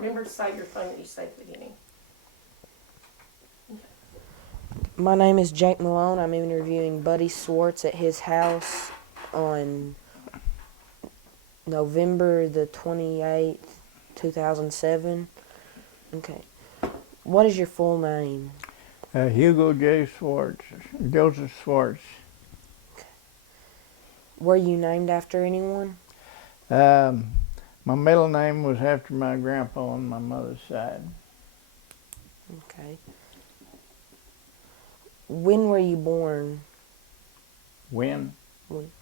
Remember to say your thing that you say at the beginning. My name is Jake Malone. I'm interviewing Buddy Schwarz at his house on November the 28th, 2007. Okay. What is your full name? Hugo J. Schwarz, Joseph Schwarz. Were you named after anyone? My middle name was after my grandpa on my mother's side. Okay. When were you born? When? When?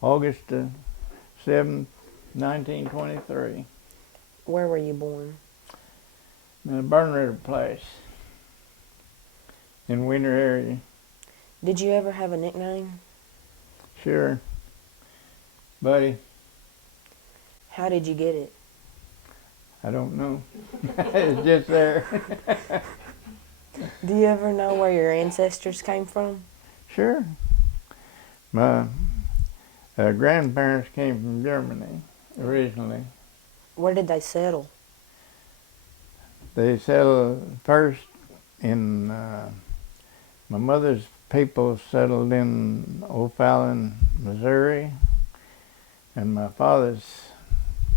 August 7th, 1923. Where were you born? In a burn river place in Winter area. Did you ever have a nickname? Sure. Buddy, How did you get it? I don't know. It's just there. Do you ever know where your ancestors came from? Sure. My grandparents came from Germany originally. Where did they settle? They settled first in, my mother's people settled in O'Fallon, Missouri, and my father's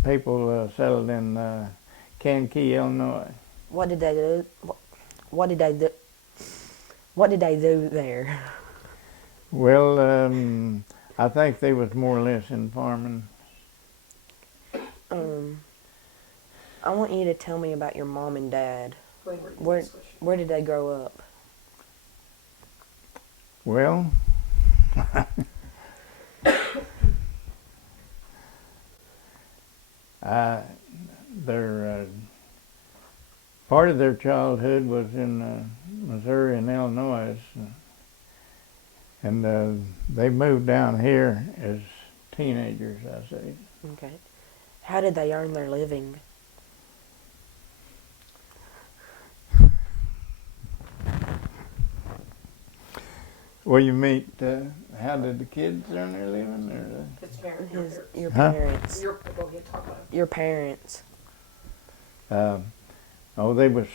people settled in Kankakee, Illinois. What did they do? What did they do? What did they do there? Well, I think they was more or less in farming. I want you to tell me about your mom and dad. Where did they grow up? Well, their part of their childhood was in Missouri and Illinois, and they moved down here as teenagers, I say. Okay. How did they earn their living? Well, you mean, how did the kids earn their living? Or His parents. Your Huh? parents. Go ahead, talk about it. Your parents. Oh, they was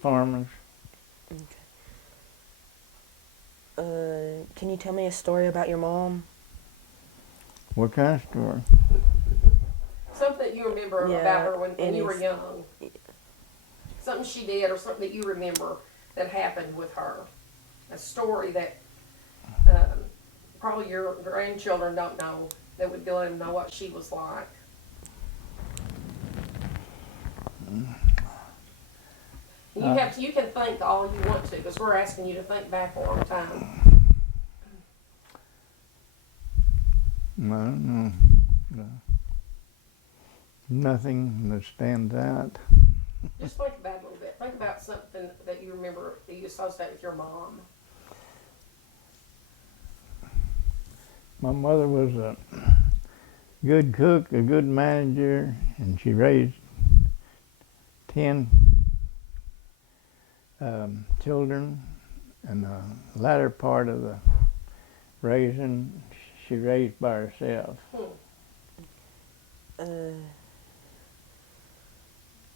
farmers. Can you tell me a story about your mom? What kind of story? Something you remember Yeah, about her when you were it's- young. Something she did or something that you remember that happened with her. A story that probably your grandchildren don't know, that would let them know what she was like. You can think all you want to, because we're asking you to think back a long time. No. Nothing that stands out. Just think about it a little bit. Think about something that you remember that you associate with your mom. My mother was a good cook, a good manager, and she raised 10 children. And the latter part of the raising, she raised by herself.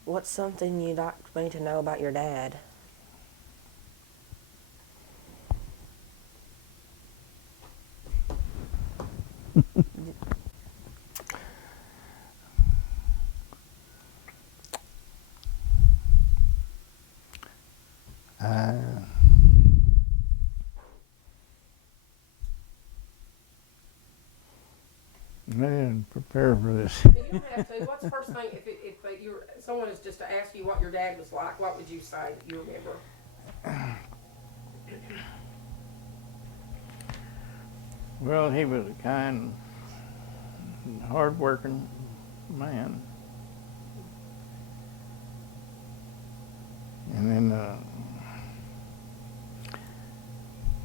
What's something you'd like me to know about your dad? I didn't prepare for this. You don't have to. What's the first thing, if someone is just to ask you what your dad was like, what would you say that you remember? Well, he was a kind, hard-working man. And then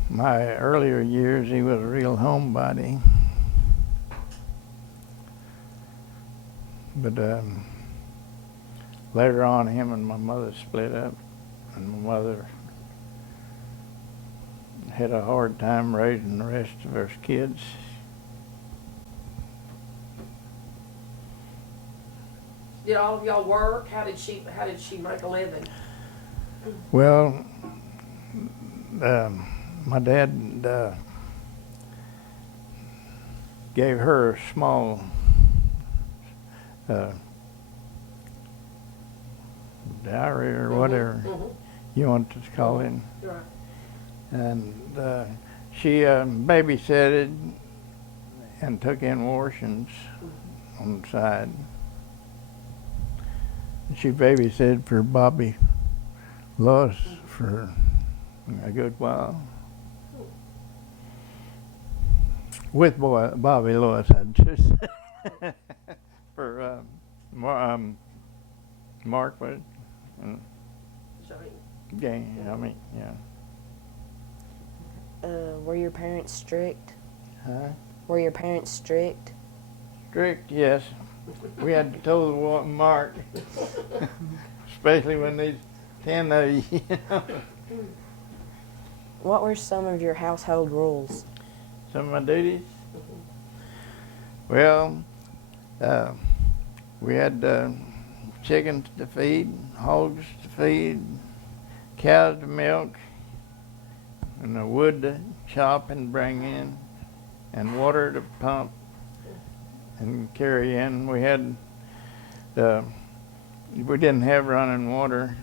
my earlier years, he was a real homebody. But later on, him and my mother split up, and my mother had a hard time raising the rest of her kids. Did all of y'all work? How did she make a living? Well, my dad gave her a small dowry or whatever you want to call it. Right. And she babysitted and took in washings on the side. She babysitted for Bobby Lewis for a good while. With Bobby Lewis, I just for Mark was Jane. yeah. Were your parents strict? Huh? Were your parents strict? Strict, yes. We had to toe Mark, especially when there's 10 of you. You know? What were some of your household rules? Some of my duties. Well, we had chickens to feed, hogs to feed, cows to milk, and the wood to chop and bring in, and water to pump and carry in. We had, we didn't have running water.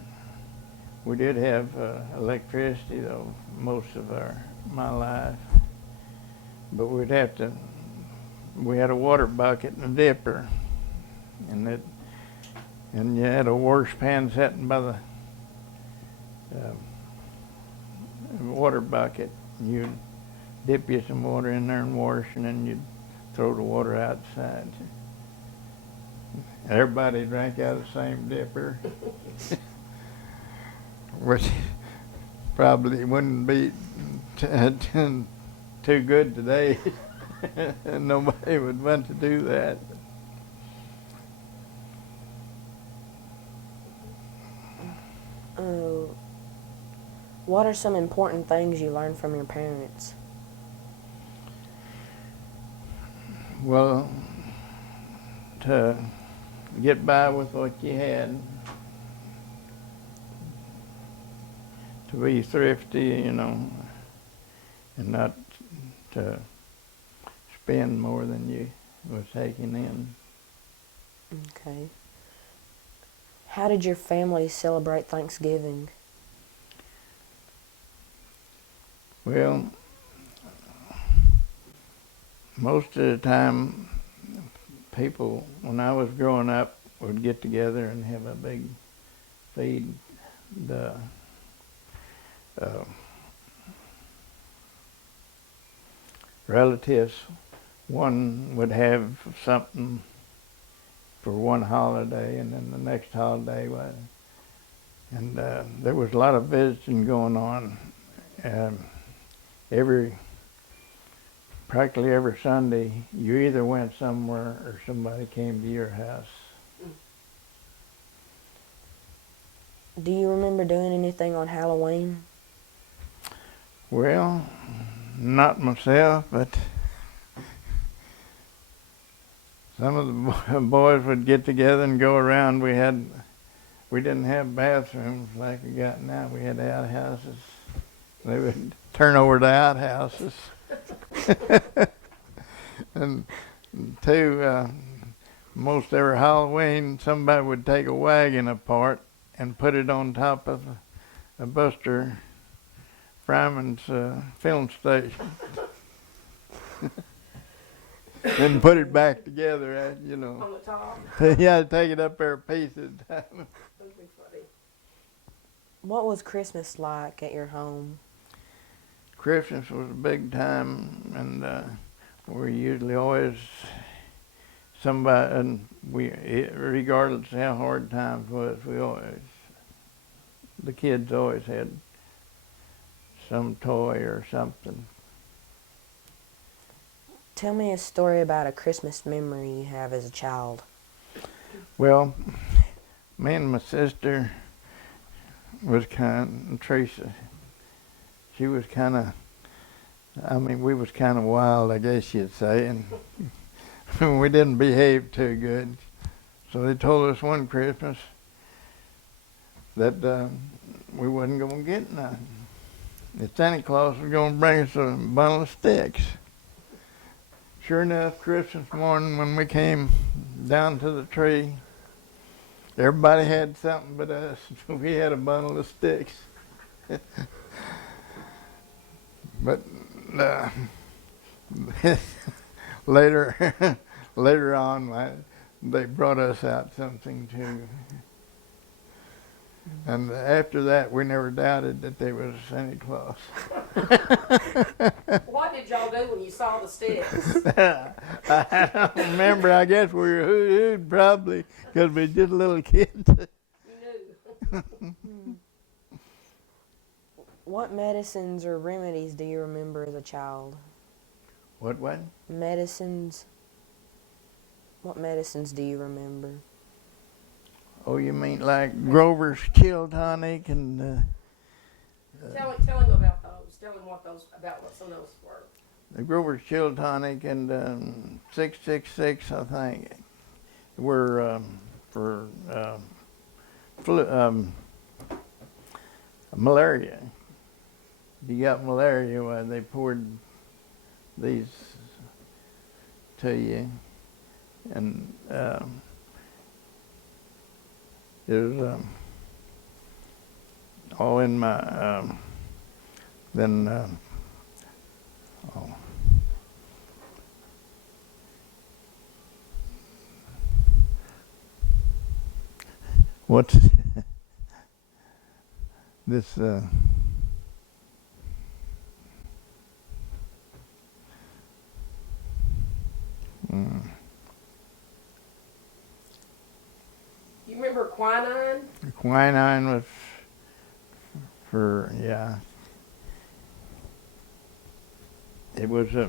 We did have electricity though most of my life, but we had a water bucket and a dipper, and you had a wash pan sitting by the water bucket. You'd dip you some water in there and wash, and then you'd throw the water outside. Everybody drank out of the same dipper, which probably wouldn't be too good today. Nobody would want to do that. What are some important things you learned from your parents? Well, to get by with what you had, to be thrifty, you know, and not to spend more than you was taking in. Okay. How did your family celebrate Thanksgiving? Well, most of the time, people, when I was growing up, would get together and have a big feed. The relatives, one would have something for one holiday, and then the next holiday was, and there was a lot of visiting going on. Practically every Sunday, you either went somewhere or somebody came to your house. Do you remember doing anything on Halloween? Well, not myself, but some of the boys would get together and go around. We didn't have bathrooms like we got now. We had outhouses. They would turn over the outhouses. And most every Halloween, somebody would take a wagon apart and put it on top of a Buster Fryman's film station. Then put it back together, you know. On the top. You had to take it up there a piece at a time. That'd be funny. What was Christmas like at your home? Christmas was a big time, and we usually always somebody, and regardless of how hard times was, the kids always had some toy or something. Tell me a story about a Christmas memory you have as a child. Well, me and my sister was Teresa, she was we was kind of wild, I guess you'd say, and we didn't behave too good. So they told us one Christmas that we wasn't going to get none. That Santa Claus was going to bring us a bundle of sticks. Sure enough, Christmas morning when we came down to the tree, everybody had something but us. We had a bundle of sticks. But later, later on, they brought us out something too. And after that, we never doubted that there was Santa Claus. What did y'all do when you saw the sticks? I don't remember. I guess we were hoo-hooed probably because we were just little kids. You knew. What medicines or remedies do you remember as a child? What? Medicines. What medicines do you remember? Oh, you mean like Grover's Chill Tonic and Tell him about those. Tell him what some of those were. the Grover's Chill Tonic and 666, I think, were for malaria. If you got malaria, well, they poured these to you, and it was all in my what's this You remember quinine? quinine was for, yeah. It was a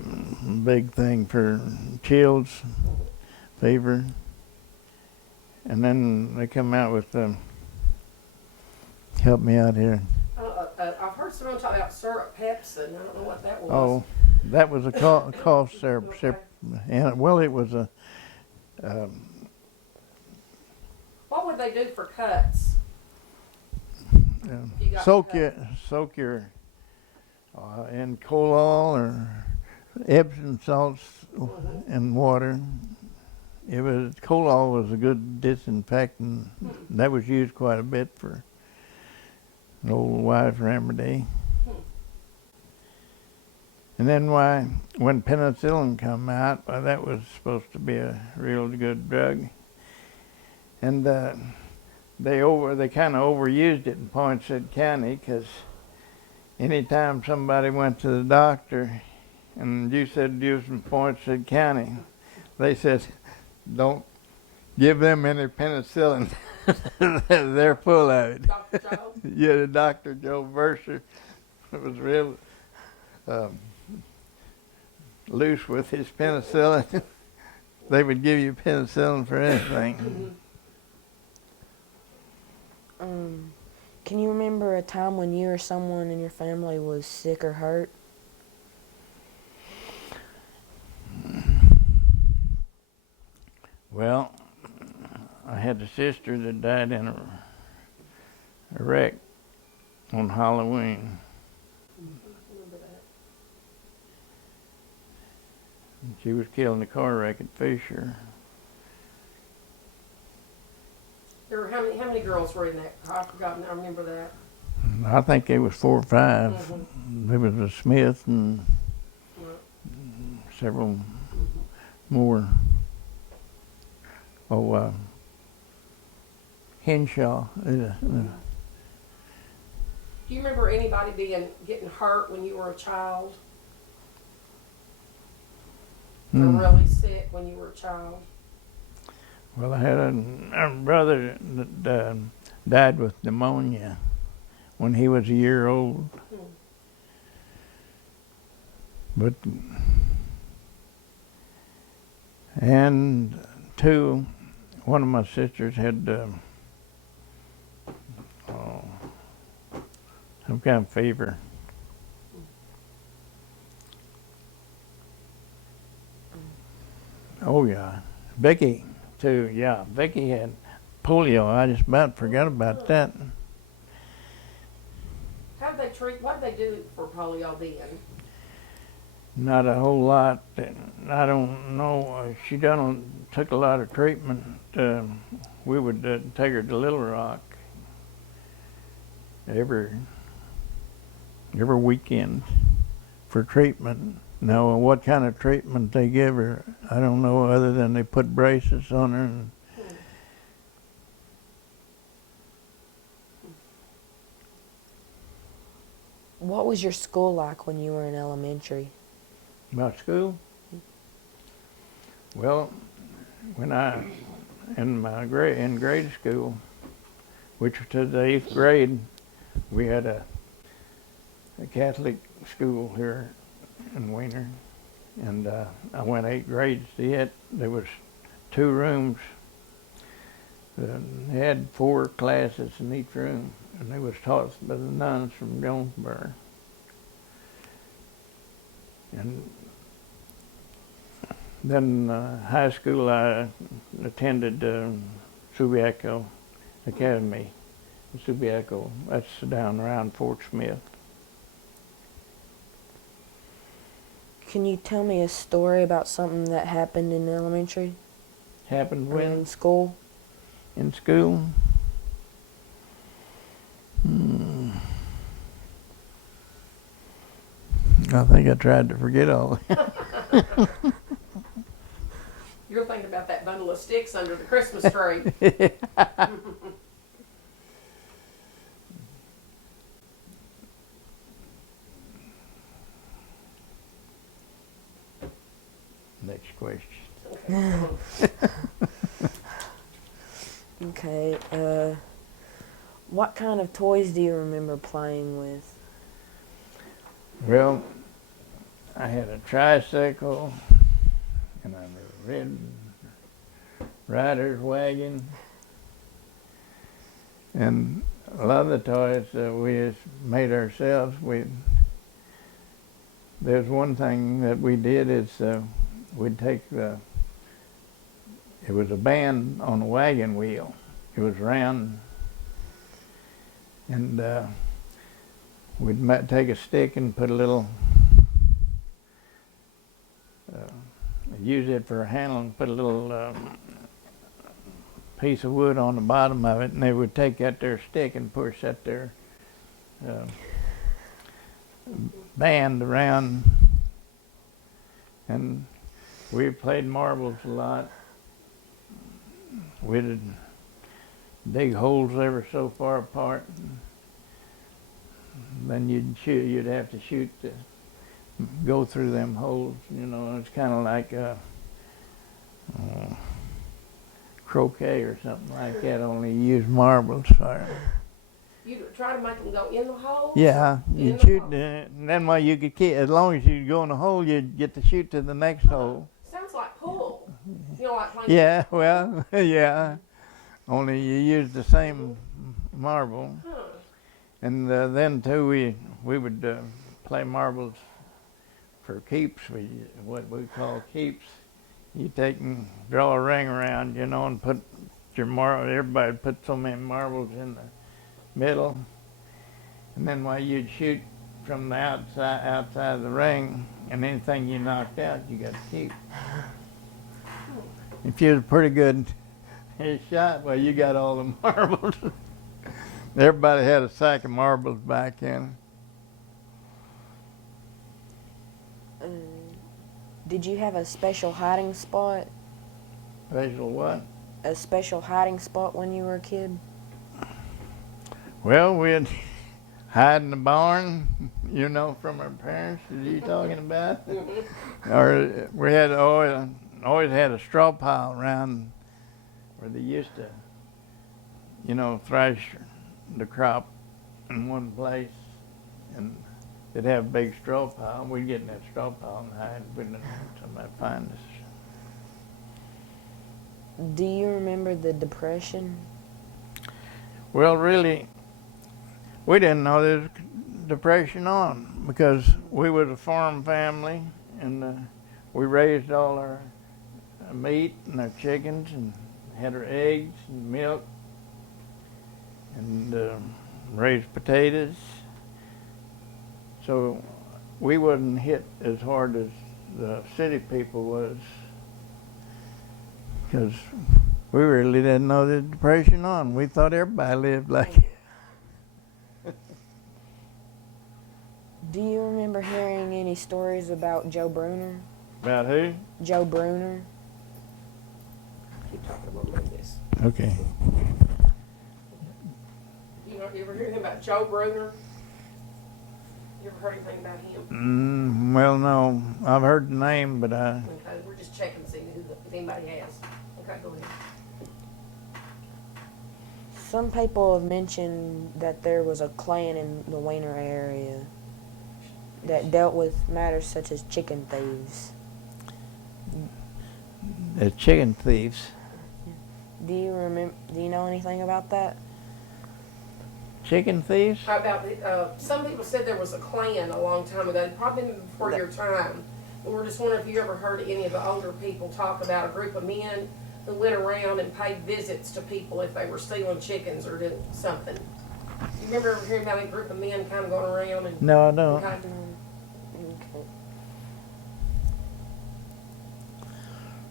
big thing for chills, fever. And then they come out with, help me out here. I've heard someone talk about syrup Pepsin. I don't know what that was. Oh, that was a cough syrup. Okay. And, well, it was a, What would they do for cuts? You got soak cut. your in colol or Epsom salts and water. It was colol was a good disinfectant. That was used quite a bit for an old wife remedy. And then when penicillin come out, that was supposed to be a real good drug. And they kind of overused it in Poinsett County because anytime somebody went to the doctor and you said use from Poinsett County, they said, don't give them any penicillin. They're full of it. Dr. Joe? Yeah, Dr. Joe Verser was real loose with his penicillin. They would give you penicillin for anything. Can you remember a time when you or someone in your family was sick or hurt? Well, I had a sister that died in a wreck on Halloween. Remember that. She was killed in a car wreck at Fisher. There were how many girls were in that? I've forgotten. I remember that. I think there was 4 or 5. There was a Smith and several more. Oh, Henshaw. Do you remember anybody getting hurt when you were a child? Or really sick when you were a child? Well, I had a brother that died with pneumonia when he was a year old. But, and 2, one of my sisters had some kind of fever. Oh yeah, Becky too. Yeah, Vicky had polio. I just about forgot about that. How did they treat, what did they do for polio then? Not a whole lot. I don't know. She took a lot of treatment. We would take her to Little Rock every weekend for treatment. Now, what kind of treatment they give her, I don't know, other than they put braces on her. And What was your school like when you were in elementary? about school? Well, when I in grade school, which was to the 8th grade, we had a Catholic school here in Wiener, and I went 8 grades to it. There was 2 rooms. They had 4 classes in each room, and they was taught by the nuns from Jonesboro. And then high school, I attended Subiaco Academy. Subiaco, that's down around Fort Smith. Can you tell me a story about something that happened in elementary Happened or when? in school? In school? I think I tried to forget all. You're thinking about that bundle of sticks under the Christmas tree. Next question. Okay, what kind of toys do you remember playing with? Well, I had a tricycle and a red rider's wagon, and a lot of the toys we just made ourselves. There's one thing that we did is we'd take it was a band on a wagon wheel. It was round, and we'd take a stick and put a little, use it for a handle, and put a little piece of wood on the bottom of it, and they would take that there stick and push that there band around, and we played marbles a lot. We'd dig holes ever so far apart. Then you'd have to shoot to go through them holes. You know, it's kind of like croquet or something like that. Only you use marbles for it. You try to make them go in the hole? Yeah, In you'd the shoot, hole. and then while you could keep, as long as you'd go in the hole, you'd get to shoot to the next hole. Sounds like pool. You know, like playing. Yeah, well, yeah. Only you use the same marble. Huh. And then too, we would play marbles for keeps. What we call keeps. You take and draw a ring around, you know, and put your marble. Everybody put so many marbles in the middle, and then while you'd shoot from the outside of the ring, and anything you knocked out, you got to keep. If you was a pretty good shot, well, you got all the marbles. Everybody had a sack of marbles back then. Did you have a special hiding spot? Special what? A special hiding spot when you were a kid? Well, we'd hide in the barn, you know, from our parents. Are you talking about? Or we had always had a straw pile around where they used to, you know, thrash the crop in one place, and they'd have a big straw pile. We'd get in that straw pile and hide and put it until somebody find us. Do you remember the Depression? Well, really, we didn't know there was depression on because we was a farm family, and we raised all our meat and our chickens, and had our eggs and milk and raised potatoes. So we wasn't hit as hard as the city people was, because we really didn't know the Depression on. We thought everybody lived like it. Do you remember hearing any stories about Joe Bruner? About who? Joe Bruner? Keep talking about like this. Okay. You ever hear anything about Joe Bruner? You ever heard anything about him? Well, no. I've heard the name, but Okay, we're just checking to see if anybody has. Okay, go ahead. Some people have mentioned that there was a clan in the Wiener area that dealt with matters such as chicken thieves. the chicken thieves. Do you remember? Do you know anything about that? Chicken thieves? How about some people said there was a Klan a long time ago, probably before your time. But we're just wondering if you ever heard any of the older people talk about a group of men who went around and paid visits to people if they were stealing chickens or doing something. You remember ever hearing about a group of men kind of going around and? No, I don't. Okay. Okay.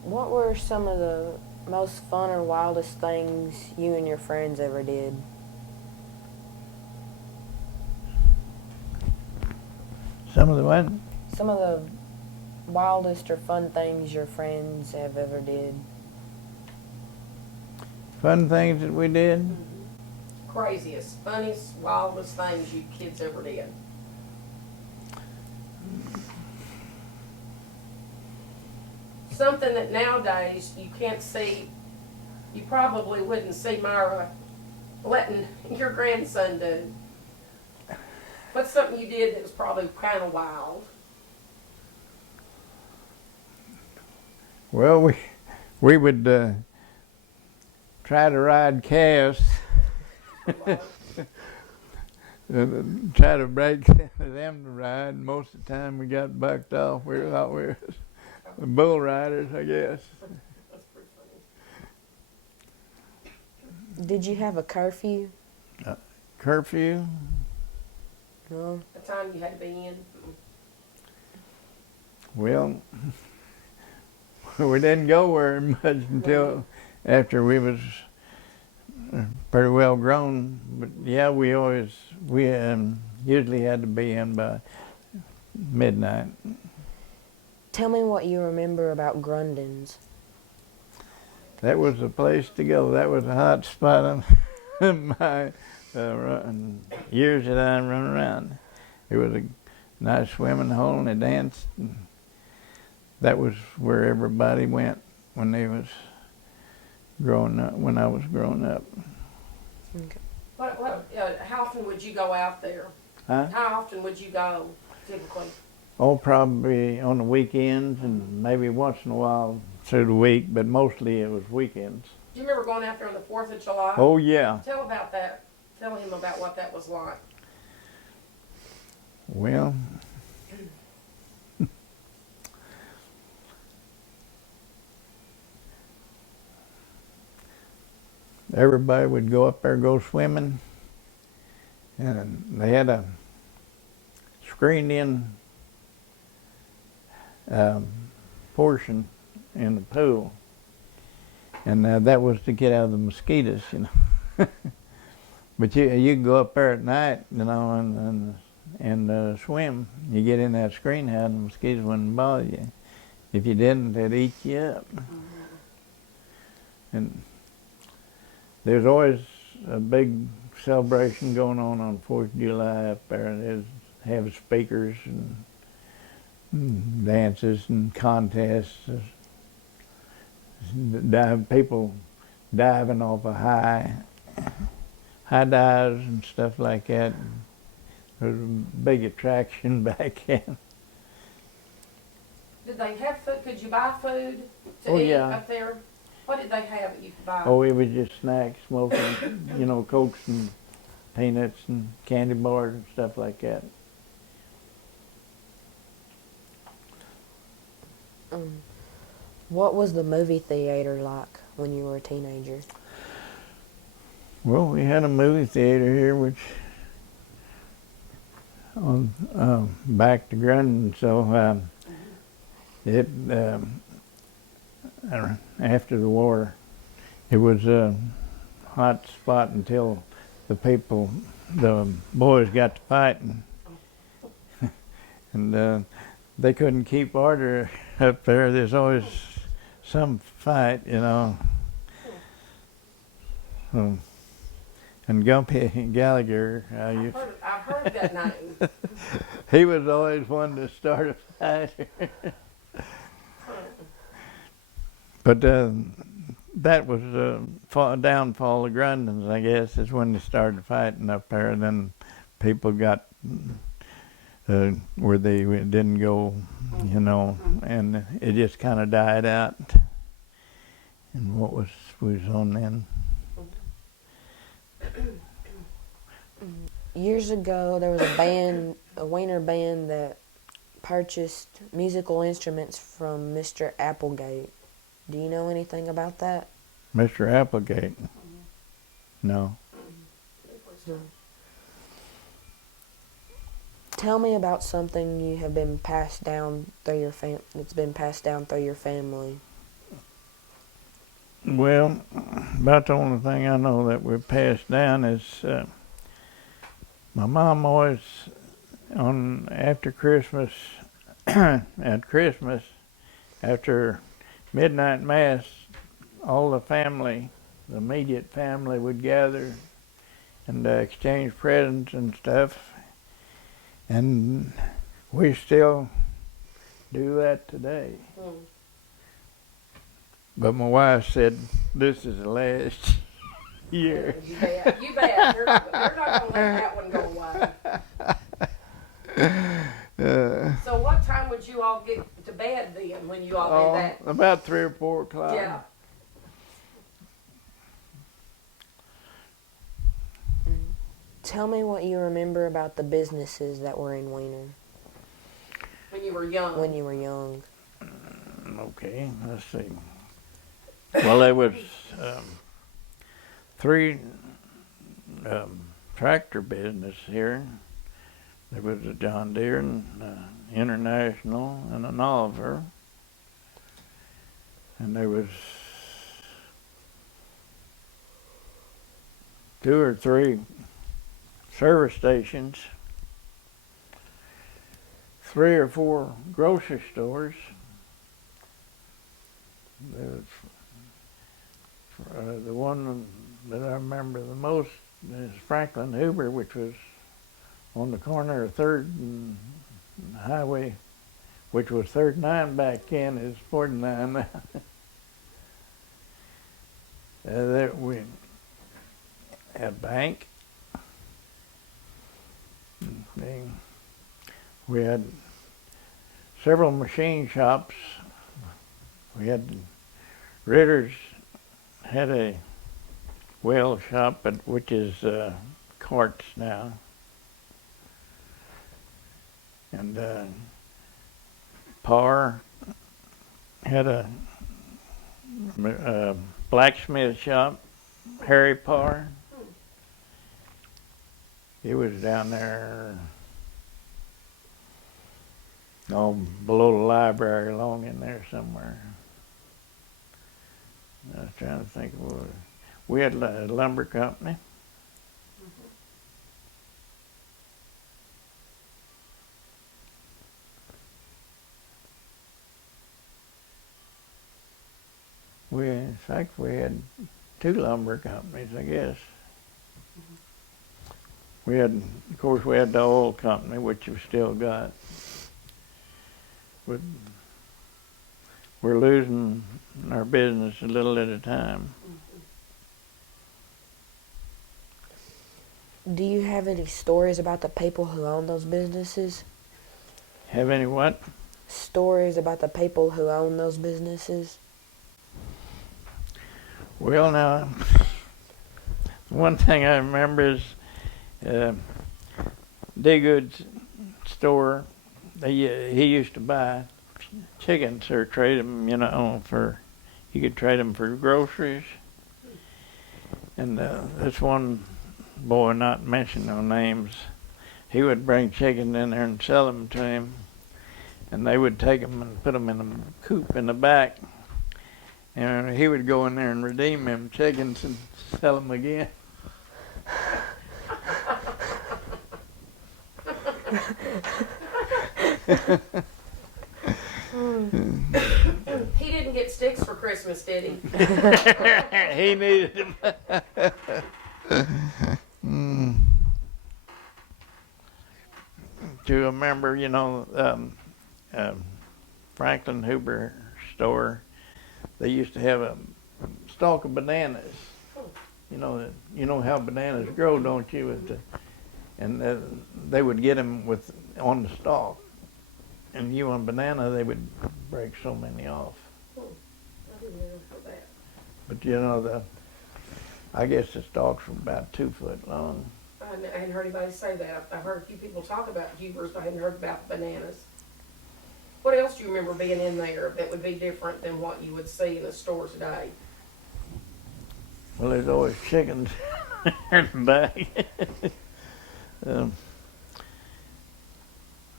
What were some of the most fun or wildest things you and your friends ever did? Some of the what? Some of the wildest or fun things your friends have ever did? Fun things that we did? Craziest, funniest, wildest things you kids ever did. Something that nowadays you can't see, you probably wouldn't see Myra letting your grandson do. What's something you did that was probably kind of wild? Well, we would try to ride calves. Try to break them to ride. Most of the time we got bucked off. We thought we were bull riders, I guess. That's pretty funny. Did you have a curfew? Curfew? No. The time you had to be in. Well, we didn't go very much until after we was pretty well grown. But yeah, we usually had to be in by midnight. Tell me what you remember about Grundon's. That was the place to go. That was a hot spot on my years that I run around. It was a nice swimming hole and a dance. And that was where everybody went when they was growing up. When I was growing up. Okay. How often would you go out there? Huh? How often would you go typically? Oh, probably on the weekends and maybe once in a while through the week, but mostly it was weekends. Do you remember going out there on the 4th of July? Oh yeah. Tell about that. Tell him about what that was like. Well, everybody would go up there, go swimming, and they had a screened-in portion in the pool, and that was to get out of the mosquitoes, you know. But you can go up there at night, you know, and swim. You get in that screen house, and the mosquitoes wouldn't bother you. If you didn't, they'd eat you up. And there's always a big celebration going on 4th of July up there. They have speakers and dances and contests. People diving off a high dives and stuff like that. It was a big attraction back then. Did they have food? Could you buy food to Oh, eat yeah. up there? What did they have that you could buy? Oh, it was just snacks, mostly, you know, Cokes and peanuts and candy bars and stuff like that. What was the movie theater like? when you were a teenager? Well, we had a movie theater here, which on back to Grundon, so it after the war, it was a hot spot until the boys got to fighting, and they couldn't keep order up there. There's always some fight, you know. And Gumpy Gallagher, I've heard that name. he was always one to start a fight. But that was downfall of Grundon's, I guess, is when they started fighting up there. And then people got where they didn't go, you know, and it just kind of died out. And what was on then? Years ago, there was a Wiener band that purchased musical instruments from Mr. Applegate. Do you know anything about that? Mr. Applegate? No. Tell me about something you have been passed down through your that's been passed down through your family. Well, about the only thing I know that we passed down is my mom always after Christmas at Christmas after midnight mass, all the family, the immediate family, would gather and exchange presents and stuff, and we still do that today. But my wife said, this is the last year. You bet. They're not going to let that one go away. So what time would you all get to bed then when you all did that? About 3 or 4 o'clock. Yeah. Tell me what you remember about the businesses that were in Wiener. When you were young. When you were young. Okay, let's see. Well, there was 3 tractor business here. There was a John Deere and International and an Oliver. And there was 2 or 3 service stations, 3 or 4 grocery stores. There was the one that I remember the most is Franklin Huber, which was on the corner of 3rd and Highway, which was 39 back then, is 49 now. There we had a bank. We had several machine shops. We had Ritter's had a wheel shop, which is carts now. And Parr had a blacksmith shop, Harry Parr. He was down there, below the library, along in there somewhere. I was trying to think of what. We had a lumber company. In fact, we had 2 lumber companies, I guess. We had, of course, we had the oil company, which we've still got. But we're losing our business a little at a time. Do you have any stories about the people who own those businesses? Have any what? Stories about the people who own those businesses? Well, now, one thing I remember is Diggood's store. He used to buy chickens or trade them, for You could trade them for groceries. And this one boy, not mention no names, he would bring chickens in there and sell them to him. And they would take them and put them in a coop in the back. And he would go in there and redeem them chickens and sell them again. He didn't get sticks for Christmas, did he? He needed them. Do you remember, Franklin Huber store? They used to have a stalk of bananas. You know how bananas grow, don't you? And they would get them on the stalk. And you on banana, they would break so many off. I didn't know that. But I guess the stalks were about 2 foot long. I hadn't heard anybody say that. I've heard a few people talk about Hubers, but I hadn't heard about bananas. What else do you remember being in there that would be different than what you would see in the store today? Well, there's always chickens in the bag.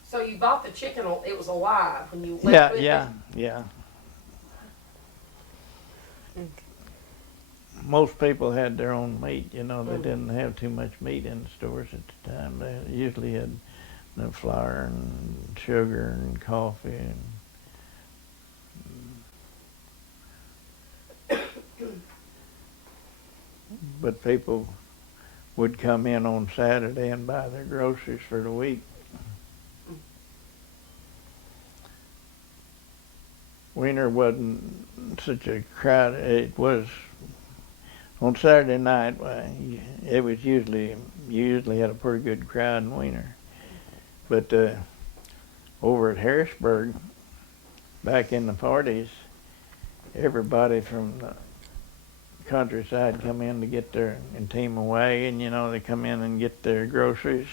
So you bought the chicken, it was alive when you left with it? Yeah. Most people had their own meat, they didn't have too much meat in the stores at the time. They usually had flour and sugar and coffee but people would come in on Saturday and buy their groceries for the week. Wiener wasn't such a crowd. It was on Saturday night. It was you usually had a pretty good crowd in Wiener. But over at Harrisburg, back in the 40s, everybody from the countryside come in to get and team away, and they come in and get their groceries.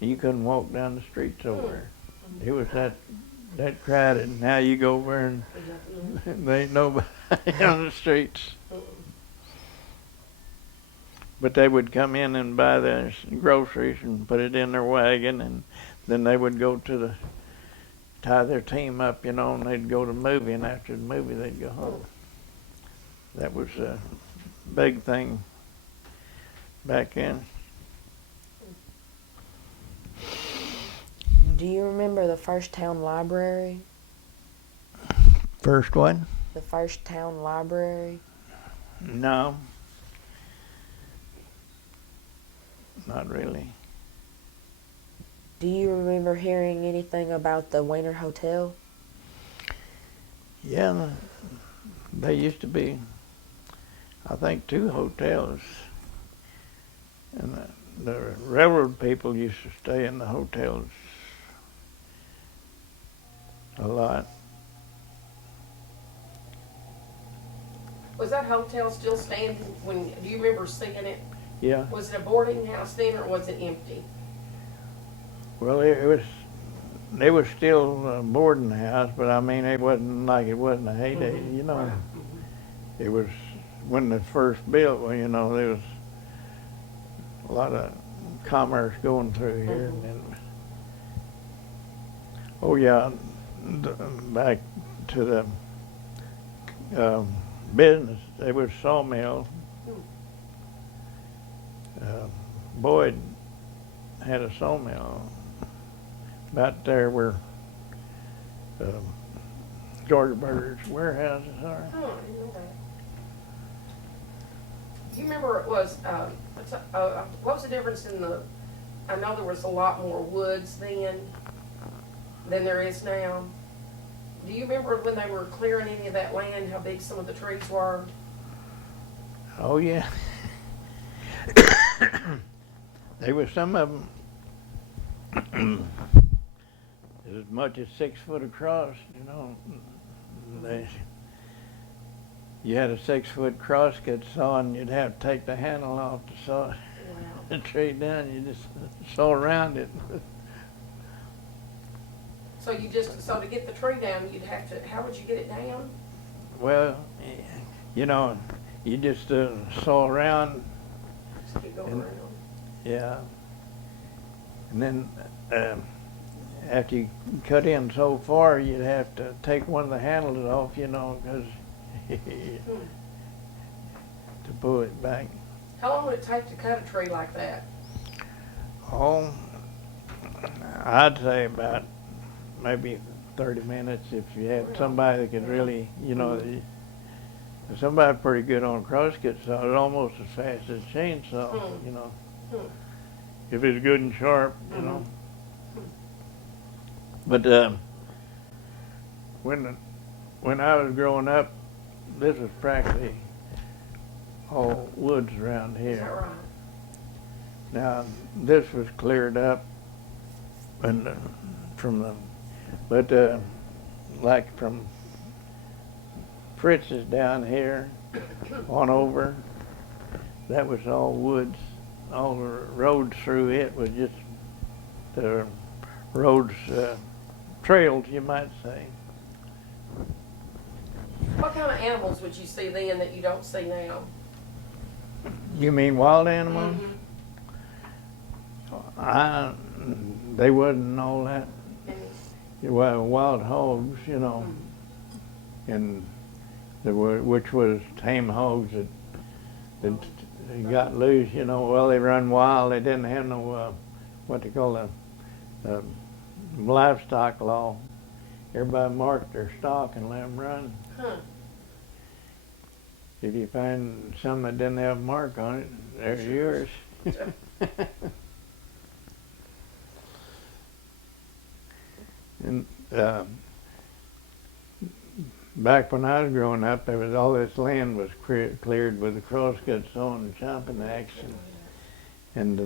You couldn't walk down the streets over there. It was that crowded. Now you go over and there ain't nobody on the streets. But they would come in and buy their groceries and put it in their wagon, and then they would go tie their team up, and they'd go to the movie, and after the movie they'd go home. That was a big thing back then. Do you remember the first town library? First one? The first town library? No. Not really. Do you remember hearing anything about the Wiener Hotel? Yeah, there used to be, I think, 2 hotels. And the railroad people used to stay in the hotels a lot. Was that hotel still standing do you remember seeing it? Yeah. Was it a boarding house then, or was it empty? Well, it was still a boarding house, but I mean, it wasn't a heyday, It was when they first built, there was a lot of commerce going through here. And then, back to the business, there was sawmill. Boyd had a sawmill about there where Georgia Burger's warehouses are. Oh, I didn't know that. Do you remember it was, what was the difference I know there was a lot more woods then than there is now. Do you remember when they were clearing any of that land, how big some of the trees were? Oh, yeah. There was some of them as much as 6 foot across, You had a 6 foot crosscut saw, and you'd have to take the handle off to saw the tree down. You just saw around it. So to get the tree down, you'd have to, how would you get it down? Well, you know, you just saw around, Just keep going And- around. yeah. And then after you cut in so far, you'd have to take one of the handles off, you know, because to pull it back. How long would it take to cut a tree like that? Oh, I'd say about maybe 30 minutes if you had somebody that could really, you know, somebody pretty good on a crosscut saw it almost as fast as a chainsaw, you know. If it's good and sharp, you know. But when I was growing up, this was practically all woods around Is that here. right? Now this was cleared up, and from the, but like from Fritz's down here on over, that was all woods. All the roads through it was just the roads, trails, you might say. What kind of animals would you see then that you don't see now? You mean wild animals? They wasn't all that. Well, wild hogs, you know, and there were, which was tame hogs that got loose, you know. Well, they run wild. They didn't have no what they call a livestock law. Everybody marked their stock and let them run. Huh. If you find some that didn't have a mark on it, they're yours. And back when I was growing up, there was all this land was cleared with the crosscut saw and chopping axe, and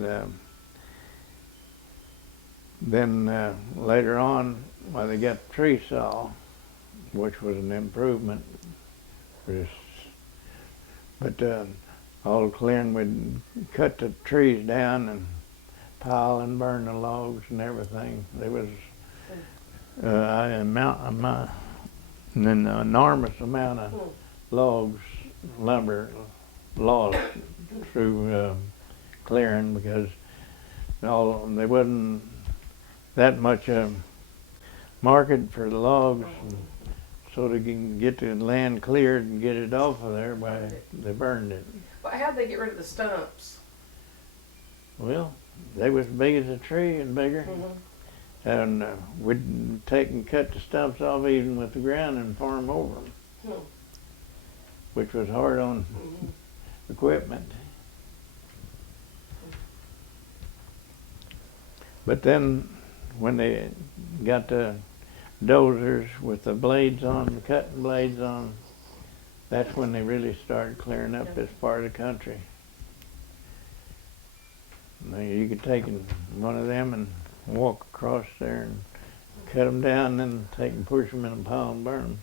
then later on, well, they got the tree saw, which was an improvement. But all the clearing would cut the trees down and pile and burn the logs and everything. There was an enormous amount of logs, lumber lost through clearing, because there wasn't that much market for the logs, and so they can get the land cleared and get it off of there, they burned it. But how'd they get rid of the stumps? Well, they was as big as a tree and bigger. And we'd take and cut the stumps off even with the ground and farm over them, which was hard on equipment. But then when they got the dozers with the blades on, the cutting blades on, that's when they really started clearing up this part of the country. Now, you could take one of them and walk across there and cut them down, and then take and push them in a pile and burn them.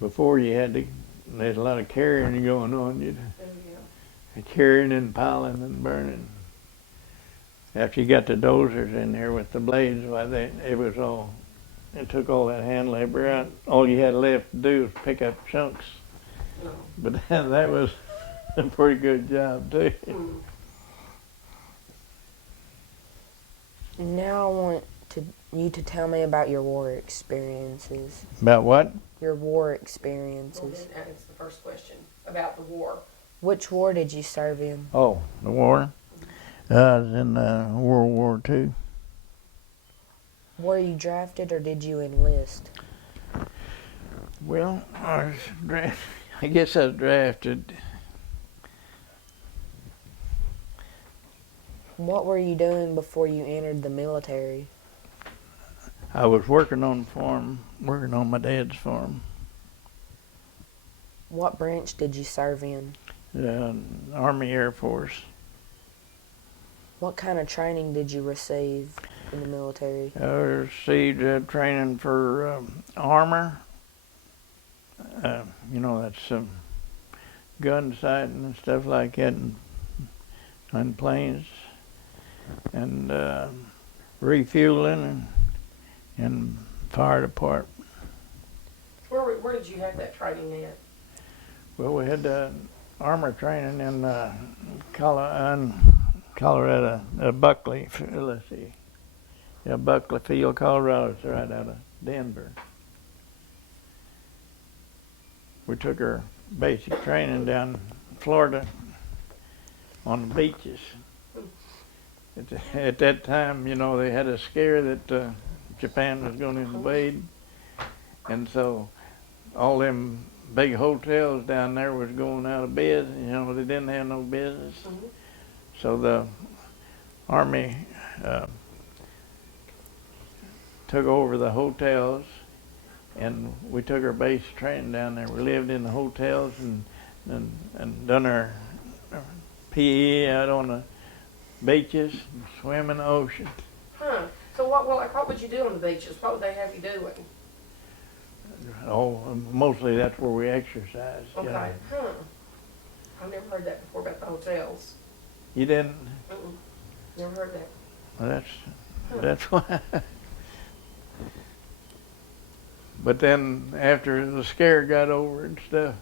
Before there's a lot of carrying going on. You'd carrying and piling and burning. After you got the dozers in there with the blades, it took all that hand labor out. All you had left to do was pick up chunks. But that was a pretty good job too. Now I want you to tell me about your war experiences. About what? Your war Well, experiences. then answer the first question about the war. Which war did you serve in? Oh, the war? I was in World War II. Were you drafted or did you enlist? Well, I guess I was drafted. What were you doing before you entered the military? I was working on the farm, working on my dad's farm. What branch did you serve in? Army Air Force. What kind of training did you receive in the military? I received training for armor. That's gun sighting and stuff like that, and planes, and refueling and fire department. Where did you have that training at? Well, we had armor training in Colorado, Buckley. Let's see. Yeah, Buckley Field, Colorado. It's right out of Denver. We took our basic training down in Florida on the beaches. At that time, you know, they had a scare that Japan was going to invade, and so all them big hotels down there was going out of business. You know, they didn't have no business. So the Army took over the hotels, and we took our basic training down there. We lived in the hotels and done our PE out on the beaches, swim in the ocean. Huh. So what would you do on the beaches? What would they have you doing? Oh, mostly that's where we exercised. Okay. You know. Huh. I've never heard that before about the hotels. You didn't? Never heard that. Well, that's why. But then after the scare got over and stuff,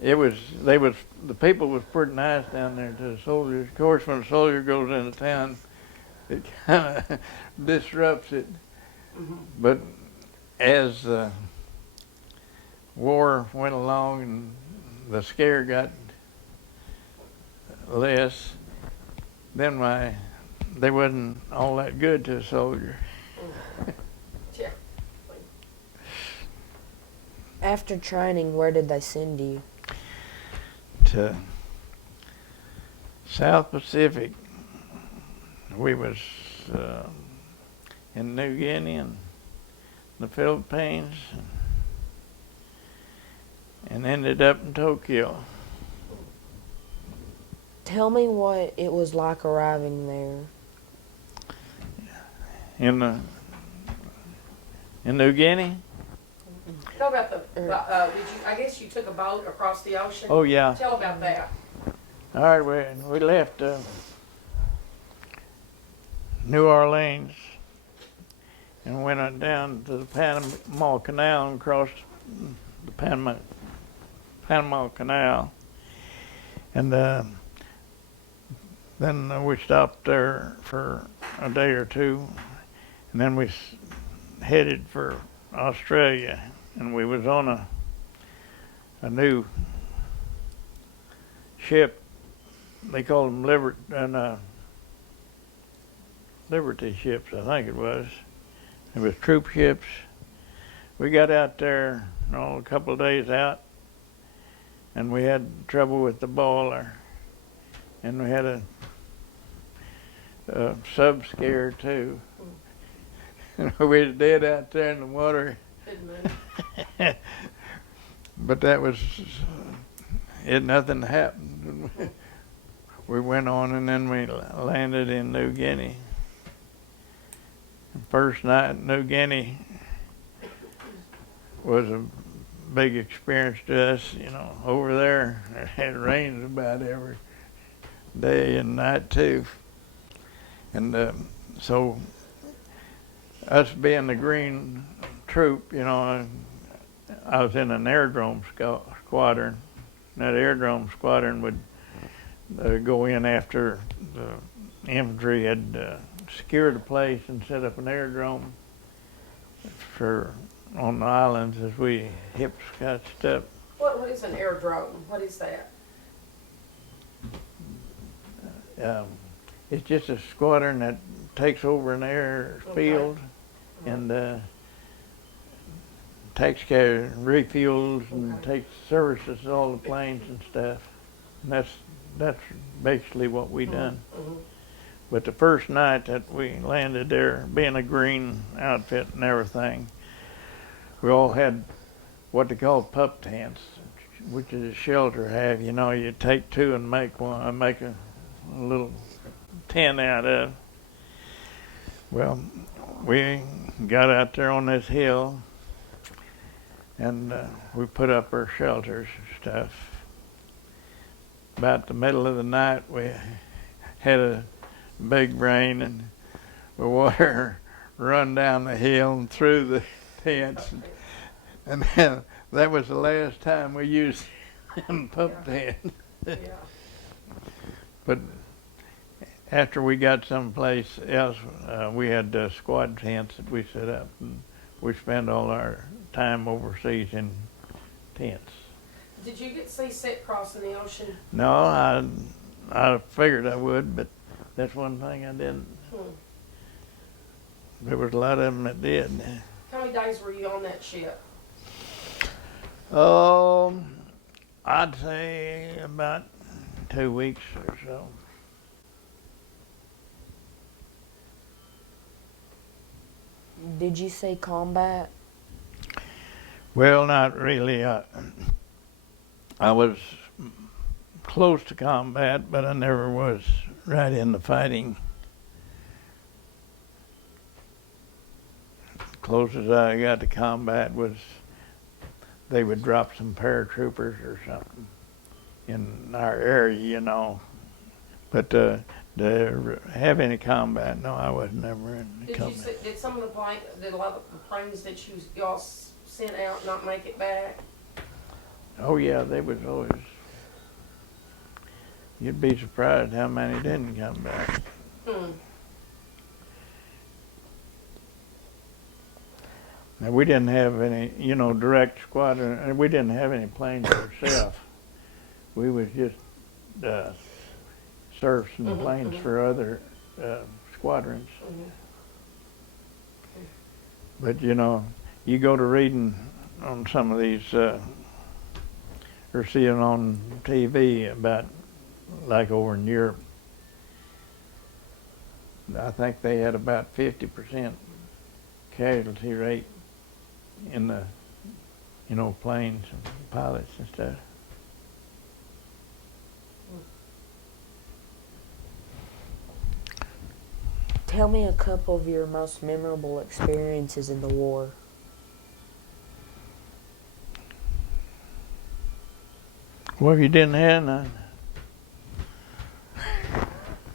the people was pretty nice down there to the soldiers. Of course, when a soldier goes into town, it kind of disrupts it. But as the war went along and the scare got less, then they wasn't all that good to a soldier. Yeah. After training, where did they send you? To South Pacific. We was in New Guinea and the Philippines, and ended up in Tokyo. Tell me what it was like arriving there. In New Guinea? Tell about I guess you took a boat across the ocean? Oh yeah. Tell about that. All right, we left New Orleans and went on down to the Panama Canal and crossed the Panama Canal, and then we stopped there for a day or two, and then we headed for Australia, and we was on a new ship. They called them Liberty ships, I think it was. It was troop ships. We got out there a couple of days out, and we had trouble with the boiler, and we had a sub scare too. We was dead out there in the water. But that was nothing happened. We went on, and then we landed in New Guinea. First night in New Guinea was a big experience to us. You know, over there it had rained about every day and night too, and so us being the green troop, you know, I was in an aerodrome squadron. That aerodrome squadron would go in after the infantry had secured a place and set up an aerodrome on the islands as we hip-scotched up. What is an aerodrome? What is that? It's just a squadron that takes over an airfield and takes care of refuels and takes services to all the planes and stuff. And that's basically what we done. But the first night that we landed there, being a green outfit and everything, we all had what they call pup tents, which is a shelter have. You know, you take two and make a little tent out of. Well, we got out there on this hill, and we put up our shelters and stuff. About the middle of the night, we had a big rain, and the water run down the hill and through the tents, and then that was the last time we used and pup tent. Yeah. But after we got someplace else, we had squad tents that we set up, and we spent all our time overseas in tents. Did you get seasick crossing the ocean? No, I figured I would, but that's one thing I didn't. There was a lot of them that did. How many days were you on that ship? I'd say about 2 weeks or so. Did you say combat? Well, not really. I was close to combat, but I never was right in the fighting. Closest I got to combat was they would drop some paratroopers or something in our area, you know. But to have any combat, no, I was never in combat. Did some of did a lot of the planes that y'all sent out not make it back? Oh yeah, they was always. You'd be surprised how many didn't come back. Now we didn't have any, you know, direct squadron, and we didn't have any planes ourselves. We was just servicing planes for other squadrons. But you know, you go to reading on some of these, or seeing on TV about, like over in Europe, I think they had about 50% casualty rate in the, you know, planes and pilots and stuff. Tell me a couple of your most memorable experiences in the war. Well, if you didn't have none.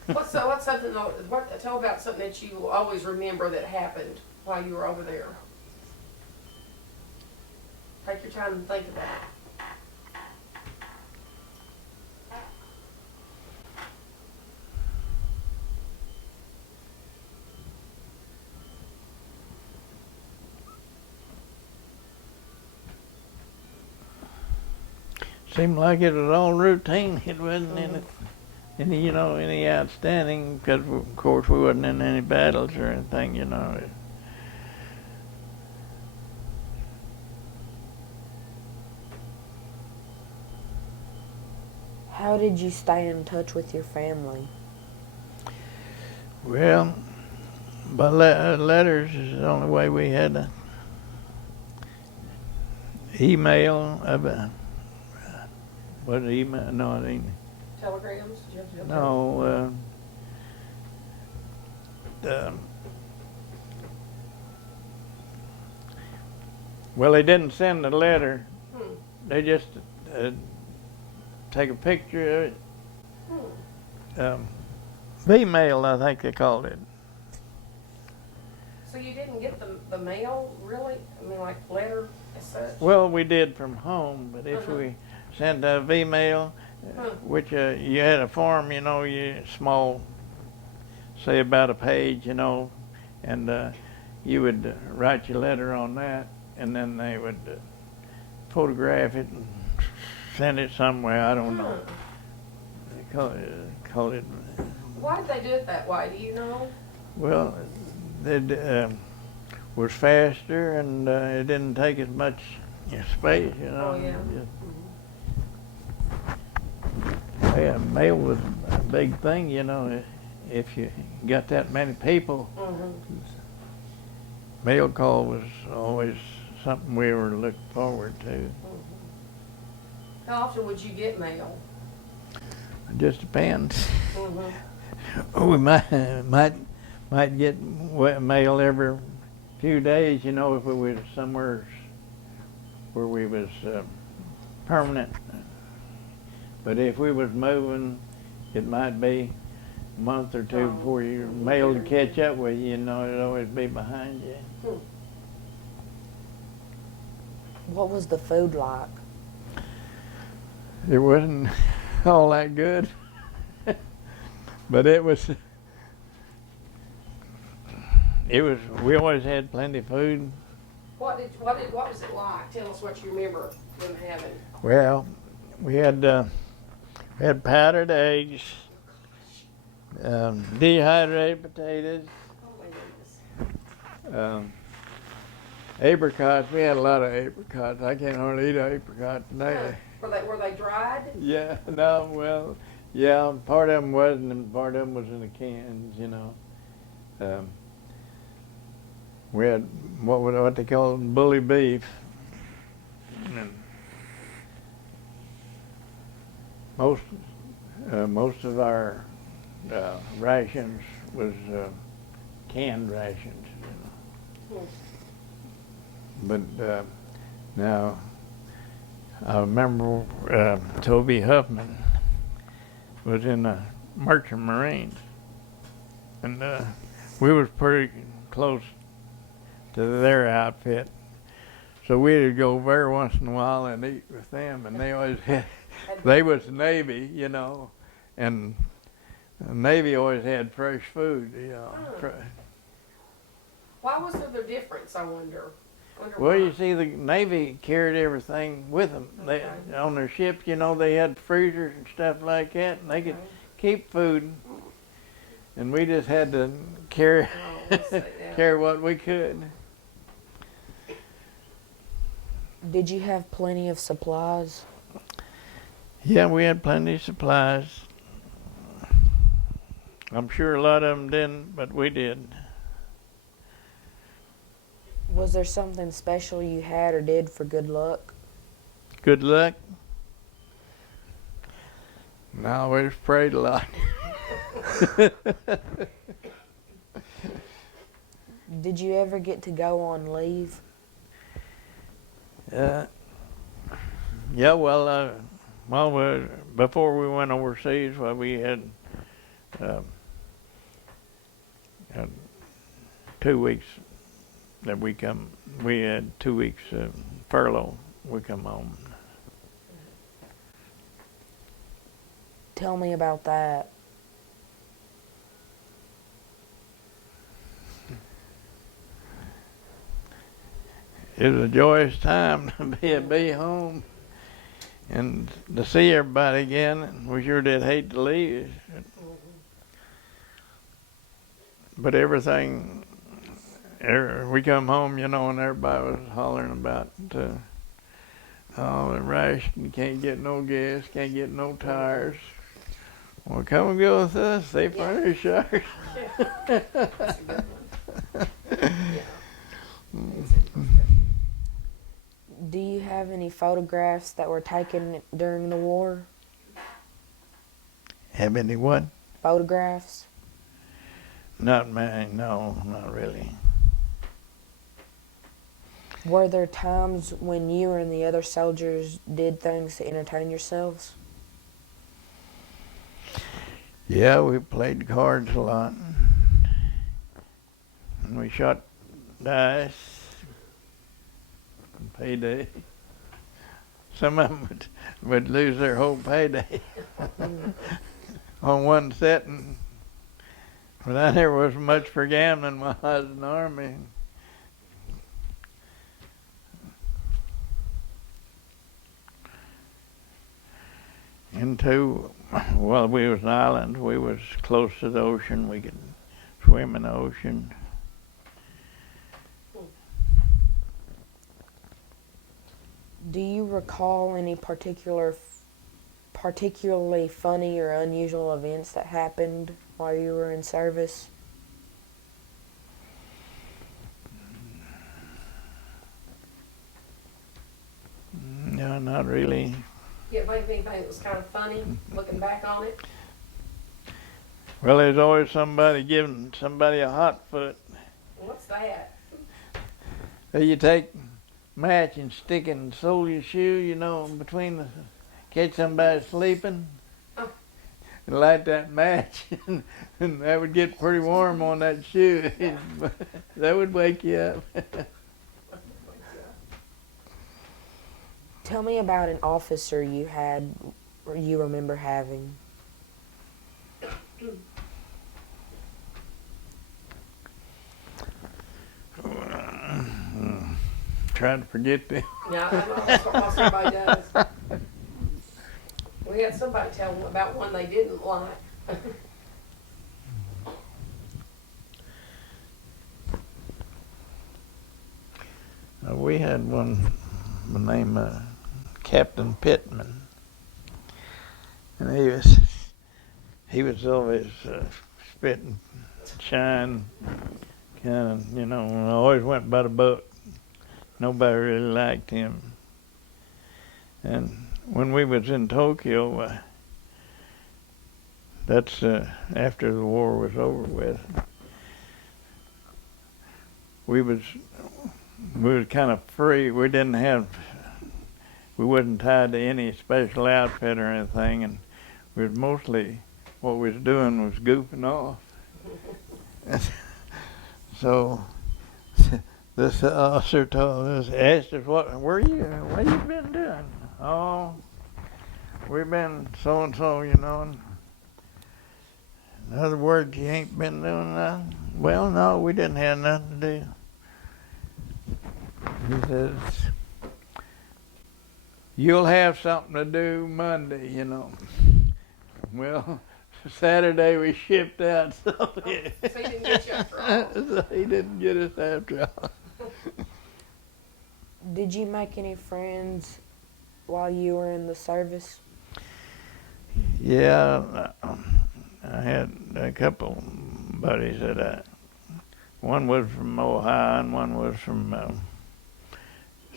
What's something? Tell about something that you always remember that happened while you were over there. Take your time and think about it. Seemed like it was all routine. It wasn't any, you know, any outstanding, because of course we wasn't in any battles or anything, you know. How did you stay in touch with your family? Well, by letters is the only way we had to email. What email? No, it ain't. Telegrams? Did you have to do No. Well, they didn't send a letter. They just take a picture of it. V-mail, I think they called it. So you didn't get the mail, really? I mean, like letter as such? Well, we did from home, but if we sent a V-mail, which you had a form, you know, small, say about a page, you know, and you would write your letter on that, and then they would photograph it and send it somewhere. I don't know. They call it. Why did they do it that way? Do you know? Well, it was faster, and it didn't take as much space, you know. Oh, yeah. Yeah, mail was a big thing, you know. If you got that many people, mail call was always something we were looking forward to. How often would you get mail? It just depends. We might get mail every few days, you know, if we was somewhere where we was permanent. But if we was moving, it might be a month or two before your mail to catch up with you, you know, it'd always be behind you. What was the food like? It wasn't all that good, but it was. We always had plenty of food. What was it like? Tell us what you remember them having. Well, we had powdered eggs, dehydrated potatoes, Oh my goodness. apricots. We had a lot of apricots. I can't hardly eat an apricot today. Were they dried? Yeah, no, well, yeah, part of them wasn't, and part of them was in the cans, you know. We had what they call bully beef. And most of our rations was canned rations, you know. But now I remember Toby Huffman was in the Merchant Marines, and we was pretty close to their outfit, so we'd go every once in a while and eat with them, and they always had, they was Navy, you know, and the Navy always had fresh food, you know. Why was there the difference, I wonder? Well, you see, the Navy carried everything with them. They, on their ships, you know, they had freezers and stuff like that, and they could keep food, and we just had to carry carry what we could. Did you have plenty of supplies? Yeah, we had plenty of supplies. I'm sure a lot of them didn't, but we did. Was there something special you had or did for good luck? Good luck? No, we just prayed a lot. Did you ever get to go on leave? Yeah, well, before we went overseas, well, we had 2 weeks that we had 2 weeks furlough. We come home. Tell me about that. It was a joyous time to be home and to see everybody again. We sure did hate to leave. But everything, we come home, you know, and everybody was hollering about, oh, the ration, can't get no gas, can't get no tires. Well, come and go with us, they furnish ours. That's a good one. Do you have any photographs that were taken during the war? Have any what? Photographs? Not many, no, not really. Were there times when you and the other soldiers did things to entertain yourselves? Yeah, we played cards a lot. And we shot dice. Payday. Some of them would lose their whole payday on one setting. But I never was much for gambling while I was in the Army. And two, well, we was an island. We was close to the ocean. We could swim in the ocean. Do you recall any particularly funny or unusual events that happened while you were in service? No, not really. You ever think of anything that was kind of funny, looking back on it? Well, there's always somebody giving somebody a hot foot. What's that? You take match and stick it in the sole of your shoe, you know, catch somebody sleeping, and light that match, and that would get pretty warm on that shoe. That would wake you up. Tell me about an officer you had or you remember having. Trying to forget them. Yeah, I know, that's what most everybody does. We had somebody tell them about one they didn't like. We had one named Captain Pittman, and he was always spitting shine, kind of, and always went by the book. Nobody really liked him. And when we was in Tokyo, that's after the war was over with. We was kind of free. We wasn't tied to any special outfit or anything, and we was mostly, what we was doing was goofing off. So this officer asked us, what you been doing? Oh, we've been so and so, In other words, you ain't been doing nothing? Well, no, we didn't have nothing to do. He says, you'll have something to do Monday, Well, Saturday we shipped out, so So he didn't get you after all. so he didn't get us after all. Did you make any friends while you were in the service? Yeah, I had a couple buddies one was from Ohio and one was from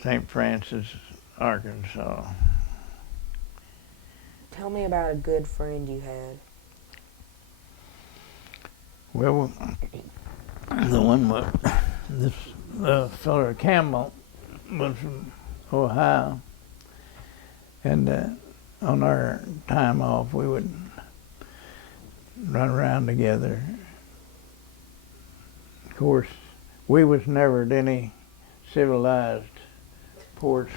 St. Francis, Arkansas. Tell me about a good friend you had. Well, the one was this fellow Campbell was from Ohio, and on our time off we would run around together. Of course, we was never at any civilized ports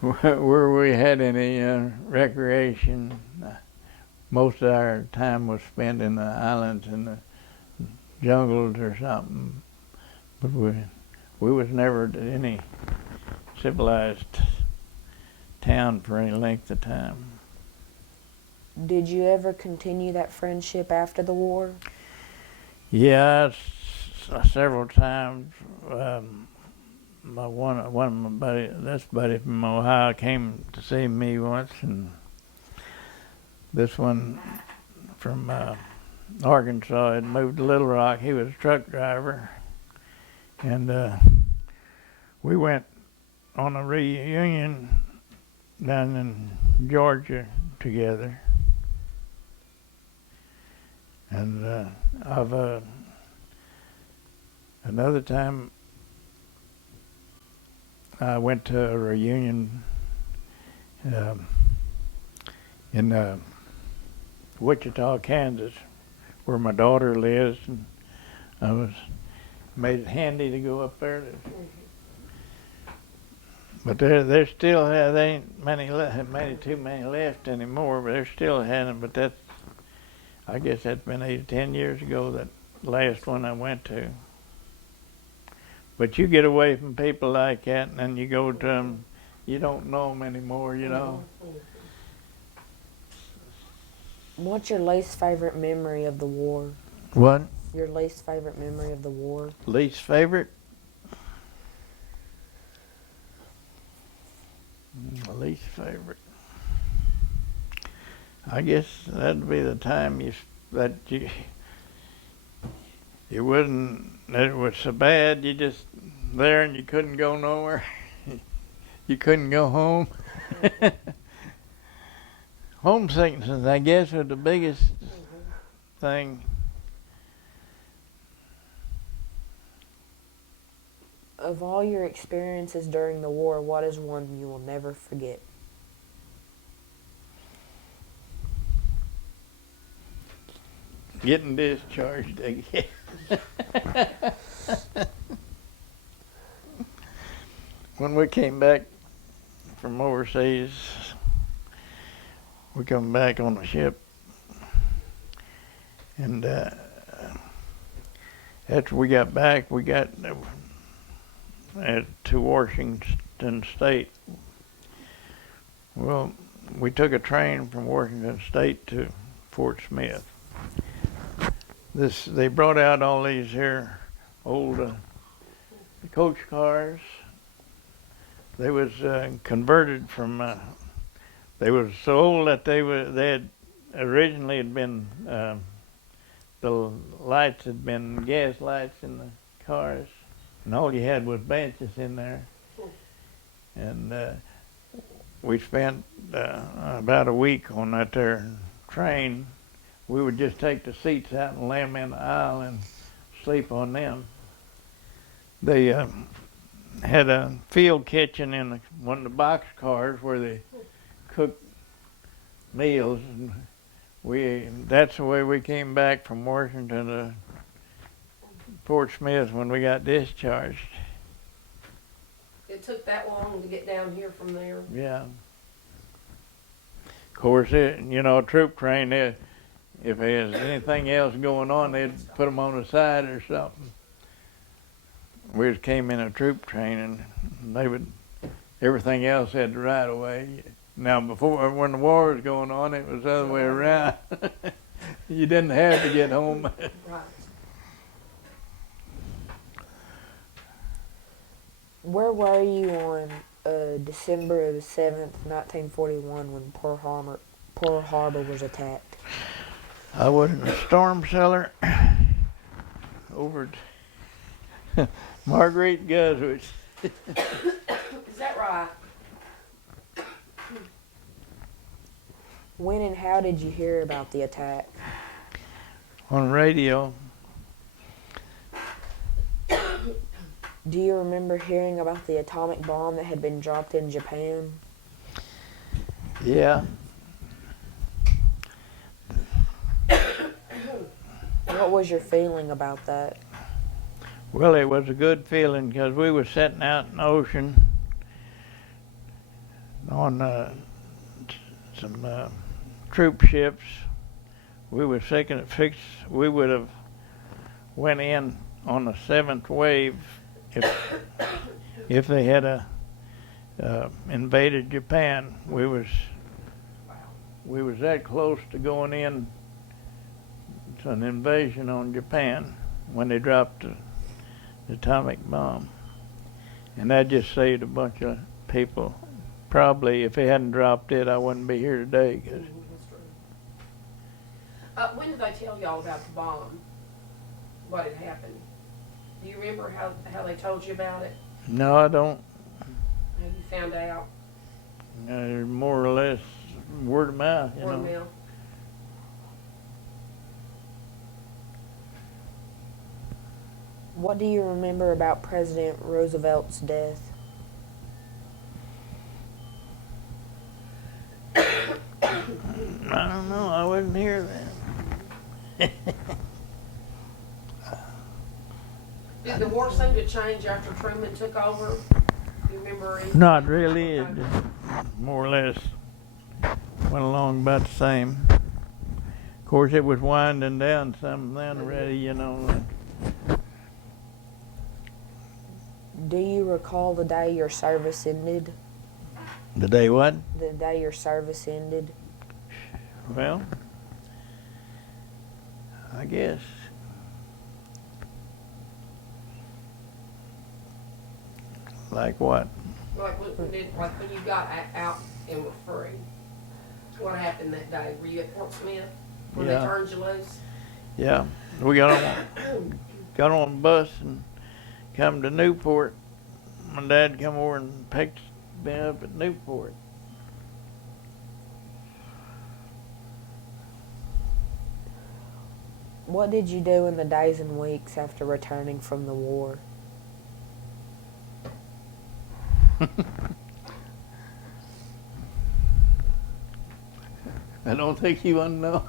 where we had any recreation. Most of our time was spent in the islands and the jungles or something, but we was never at any civilized town for any length of time. Did you ever continue that friendship after the war? Yeah, several times. One of my buddy from Ohio came to see me once, and this one from Arkansas had moved to Little Rock. He was a truck driver, and we went on a reunion down in Georgia together. And another time I went to a reunion in Wichita, Kansas, where my daughter lives, and I made it handy to go up there. But there still there ain't too many left anymore. But they're still having. But I guess that's been 8 or 10 years ago, that last one I went to. But you get away from people like that, and then you go to them, you don't know them anymore, What's your least favorite memory of the war? What? Your least favorite memory of the war? Least favorite? Least favorite. I guess that'd be the time it was so bad, you just there and you couldn't go nowhere. You couldn't go home. Homesickness, I guess, was the biggest thing. Of all your experiences during the war, what is one you will never forget? Getting discharged, I guess. When we came back from overseas. We come back on the ship, and after we got back, we got to Washington State. Well, we took a train from Washington State to Fort Smith. They brought out all these here old coach cars. They was converted from. They was so old that they had originally had been the lights had been gas lights in the cars, and all you had was benches in there. And we spent about a week on that there train. We would just take the seats out and lay them in the aisle and sleep on them. They had a field kitchen in one of the box cars where they cooked meals, and that's the way we came back from Washington to Fort Smith when we got discharged. It took that long to get down here from there. Yeah. Of course, a troop train, if there's anything else going on, they'd put them on the side or something. We just came in a troop train, and everything else had the right of way. Now, before, when the war was going on, it was the other way around. You didn't have to get home. Right. Where were you on December the 7th, 1941, when Pearl Harbor was attacked? I was in a storm cellar over at Marguerite Guzwitz. Is that right? When and how did you hear about the attack? On radio. Do you remember hearing about the atomic bomb that had been dropped in Japan? Yeah. What was your feeling about that? Well, it was a good feeling because we were sitting out in the ocean on some troop ships. We were taking it fixed. We would have went in on the 7th wave if they had invaded Japan. We was that close to going in to an invasion on Japan when they dropped the atomic bomb, and that just saved a bunch of people. Probably if they hadn't dropped it, I wouldn't be here today. That's true. When did they tell y'all about the bomb? What had happened? Do you remember how they told you about it? No, I don't. How you found out? More or less word of mouth, you Word know. of mouth. What do you remember about President Roosevelt's death? I don't know. I wasn't here then. Did the war seem to change after Truman took over? Do you remember anything? Not really. It more or less went along about the same. Of course, it was winding down some then already, you know. Do you recall the day your service ended? The day what? The day your service ended? Well, I guess. Like what? Like when you got out and were free. What happened that day? Were you at Fort Smith when Yeah. they turned you loose? Yeah, we got on a bus and come to Newport. My dad come over and picked me up at Newport. What did you do in the days and weeks after returning from the war? I don't think you want to know.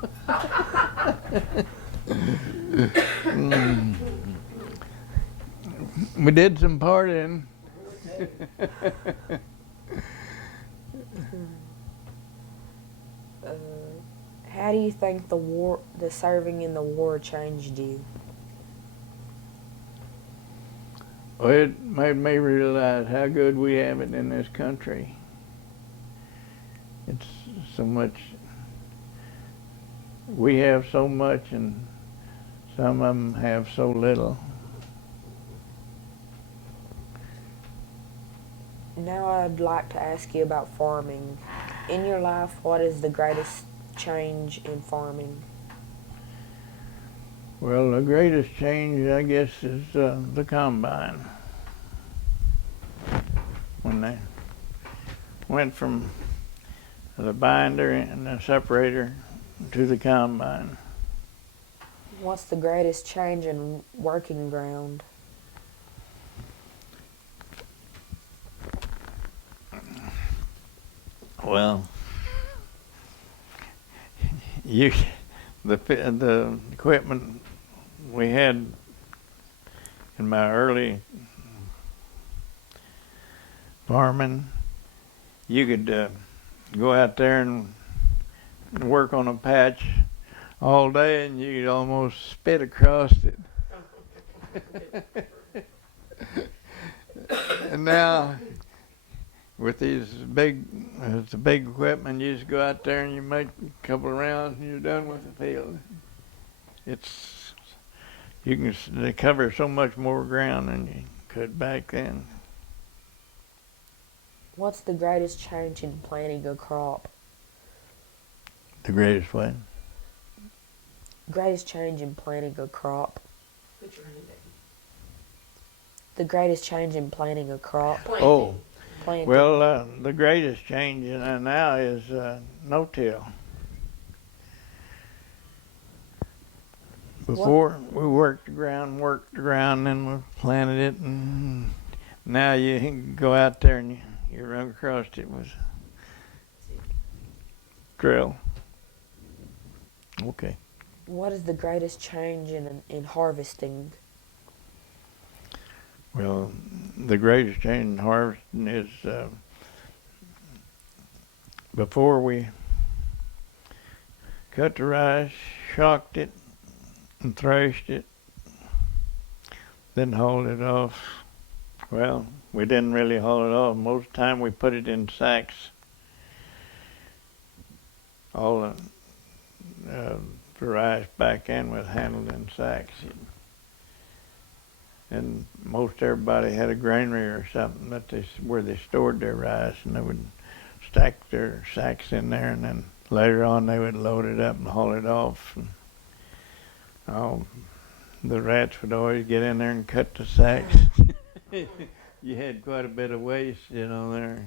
We did some partying. Uh, how do you think the serving in the war changed you? Well, it made me realize how good we have it in this country. It's so much, we have so much and some of them have so little. Now I'd like to ask you about farming. In your life, what is the greatest change in farming? Well, the greatest change, I guess, is the combine. When they went from the binder and the separator to the combine. What's the greatest change in working ground? Well, the equipment we had in my early farming, you could go out there and work on a patch all day and you could almost spit across it. And now with these big equipment, you just go out there and you make a couple of rounds and you're done with the field. They cover so much more ground than you could back then. What's the greatest change in planting a crop? The greatest what? Greatest change in planting a crop. Put your hand down. The greatest change in planting a crop. Oh, Planting. well, the greatest change now is no-till. Before we worked the ground, then we planted it, and now you can go out there and you run across it with drill. Okay. What is the greatest change in harvesting? Well, the greatest change in harvesting is before we cut the rice, shocked it, and threshed it, then hauled it off. Well, we didn't really haul it off. Most of the time we put it in sacks. All the rice back in was handled in sacks. And most everybody had a granary or something where they stored their rice, and they would stack their sacks in there, and then later on they would load it up and haul it off. And the rats would always get in there and cut the sacks. You had quite a bit of waste, there.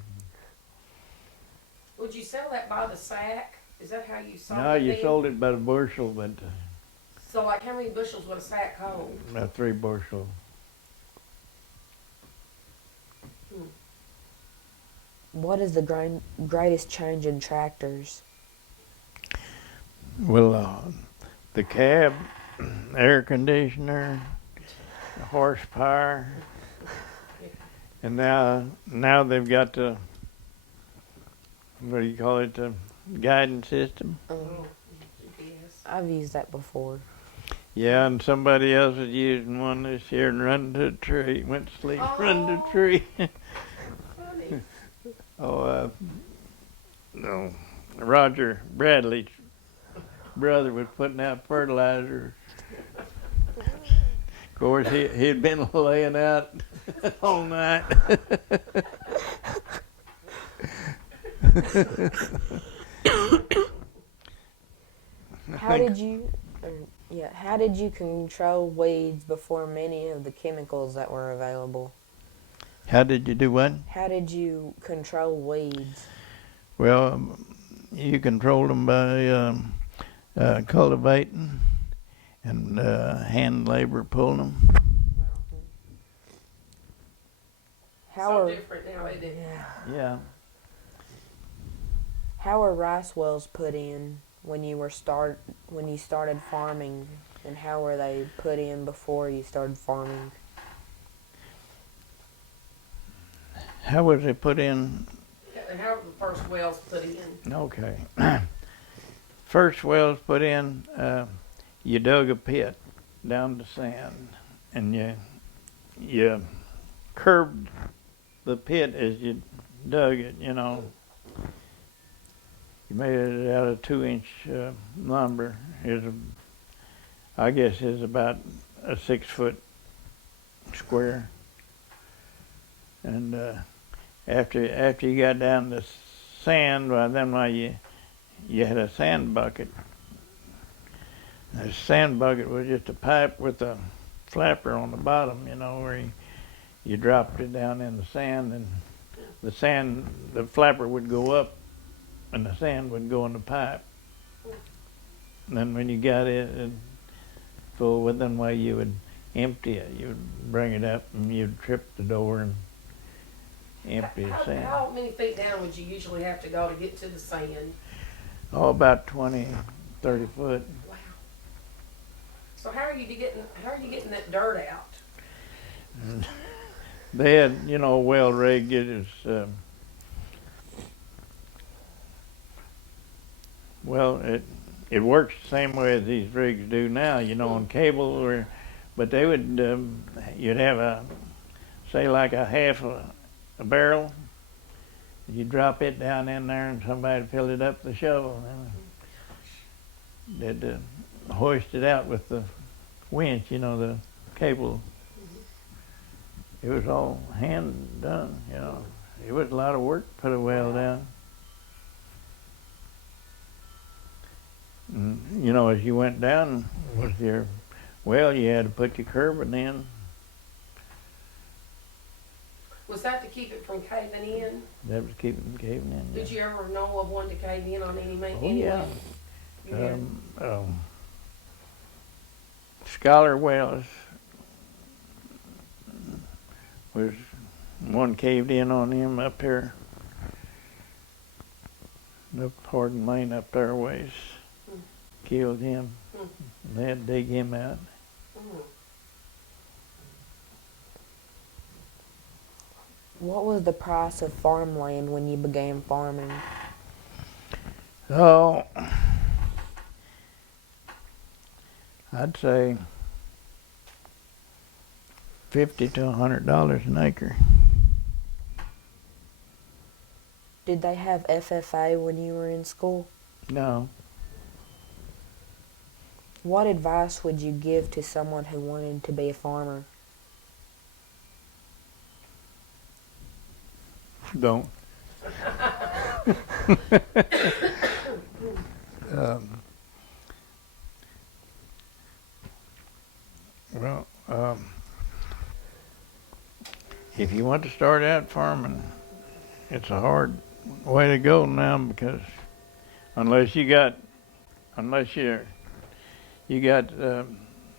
Would you sell that by the sack? Is that how you sold it? No, you then? sold it by the bushel, but So, like, how many bushels would a sack hold? about 3 bushel. What is the greatest change in tractors? Well, the cab, air conditioner, horsepower, and now they've got the, what do you call it, the guidance system. GPS. I've used that before. Yeah, and somebody else is using one this year and run to a tree, went to sleep, run to a tree. Funny. No, Roger Bradley's brother was putting out fertilizer. Of course, he'd been laying out all night. How did you control weeds before many of the chemicals that were available? How did you do what? How did you control weeds? Well, you control them by cultivating and hand labor pulling them. So different now, isn't it? Yeah. How were rice wells put in when you started farming, and how were they put in before you started farming? How was it put in? How the first wells put in? Okay. First wells put in, you dug a pit down to sand, and you curved the pit as you dug it, you know. You made it out of 2-inch lumber. I guess it's about a 6-foot square. And after you got down to sand, well, then you had a sand bucket. The sand bucket was just a pipe with a flapper on the bottom, you know, where you dropped it down in the sand, and the flapper would go up, and the sand would go in the pipe. And then when you got it full, well, then way you would empty it. You would bring it up, and you'd trip the door and empty the sand. How many feet down would you usually have to go to get to the sand? Oh, about 20, 30 foot. Wow. So how are you getting that dirt out? And they had, you know, a well rig. It works the same way as these rigs do now, you know, on cable, but they would, you'd have say like a half a barrel. You drop it down in there, and somebody filled it up with a shovel, and they'd hoist it out with the winch, you know, the cable. It was all hand done, you know. It was a lot of work to put a well down. And, you know, as you went down with your well, you had to put your curbing in. Was that to keep it from caving in? That was keeping them caving in. Did you ever know of one to cave in on any Oh, yeah. way? Scholar Wells was one caved in on him up here. Up Hardin Lane up there ways. Killed him. They had to dig him out. What was the price of farmland when you began farming? Oh, I'd say $50 to $100 an acre. Did they have FFA when you were in school? No. What advice would you give to someone who wanted to be a farmer? Don't. If you want to start out farming, it's a hard way to go now, because unless you got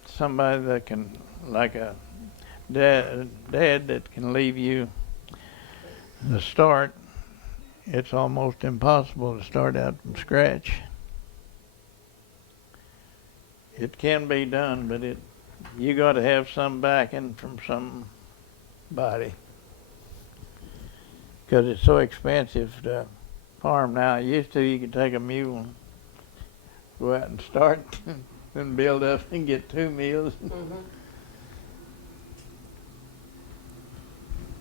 somebody that can, like a dad that can leave you the start, it's almost impossible to start out from scratch. It can be done, but you got to have some backing from somebody, because it's so expensive to farm now. Used to, you could take a mule and go out and start and build up and get 2 meals.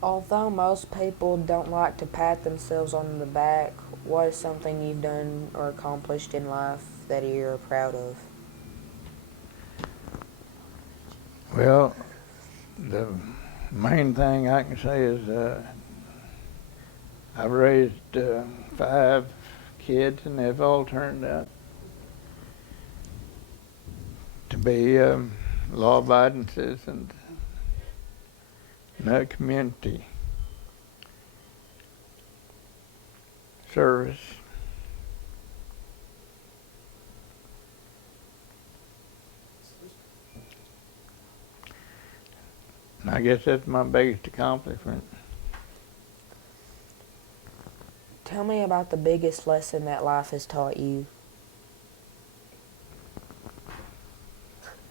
Although most people don't like to pat themselves on the back, what is something you've done or accomplished in life that you're proud of? Well, the main thing I can say is I've raised 5 kids, and they've all turned out to be law-abiding citizens in that community service. And I guess that's my biggest accomplishment. Tell me about the biggest lesson that life has taught you.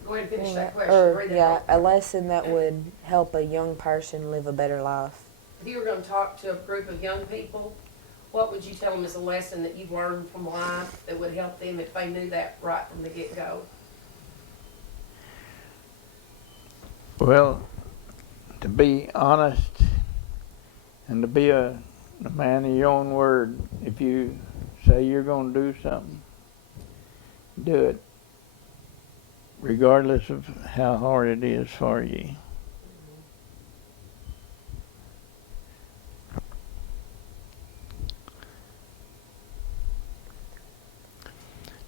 Go ahead and finish that question. Read that a lesson that would help a young person live a better life. If you were going to talk to a group of young people, what would you tell them as a lesson that you've learned from life that would help them if they knew that right from the get-go? Well, to be honest and to be a man of your own word. If you say you're going to do something, do it, regardless of how hard it is for you.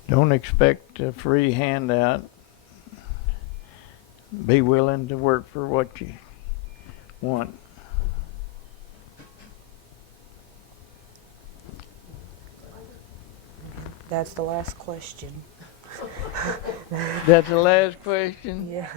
Don't expect a free handout. Be willing to work for what you want. That's the last question. That's the last question? Yeah.